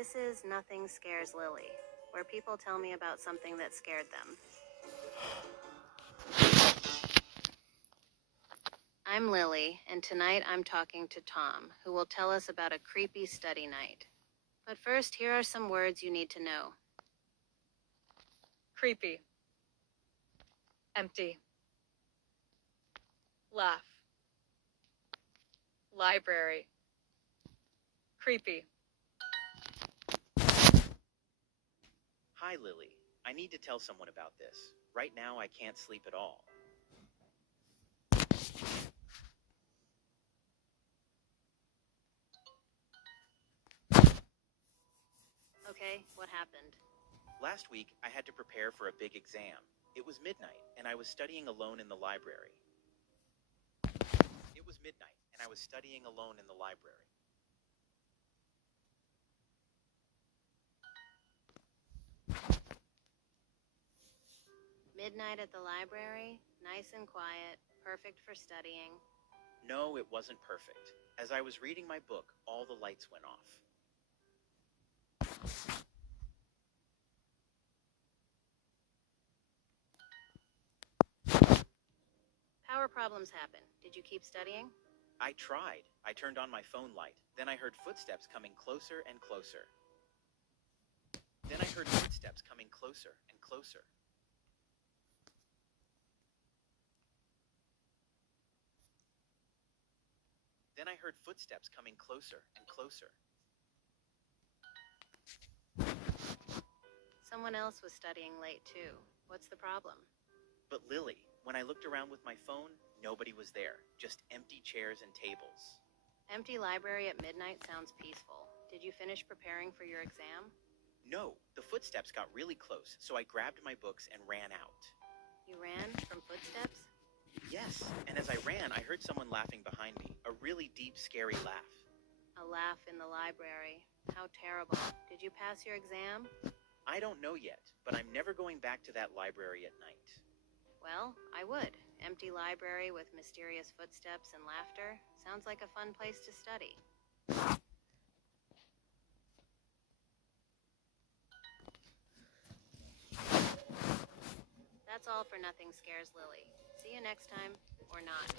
This is Nothing Scares Lily, where people tell me about something that scared them. I'm Lily, and tonight I'm talking to Tom, who will tell us about a creepy study night. But first, here are some words you need to know. Creepy. Empty. Laugh. Library. Creepy. Hi, Lily. I need to tell someone about this. Right now, I can't sleep at all. Okay, what happened? Last week, I had to prepare for a big exam. It was midnight, and I was studying alone in the library. Midnight at the library, nice and quiet, perfect for studying. No, it wasn't perfect. As I was reading my book, all the lights went off. Power problems happen. Did you keep studying? I tried. I turned on my phone light. Then I heard footsteps coming closer and closer. Then I heard footsteps coming closer and closer. Then I heard footsteps coming closer and closer. Someone else was studying late too. What's the problem? But Lily, when I looked around with my phone, nobody was there. Just empty chairs and tables. Empty library at midnight sounds peaceful. Did you finish preparing for your exam? No, the footsteps got really close, so I grabbed my books and ran out. You ran from footsteps? Yes, and as I ran, I heard someone laughing behind me, a really deep, scary laugh. A laugh in the library. How terrible. Did you pass your exam? I don't know yet, but I'm never going back to that library at night. Well, I would. Empty library with mysterious footsteps and laughter. Sounds like a fun place to study. That's all for Nothing Scares Lily. See you next time, or not.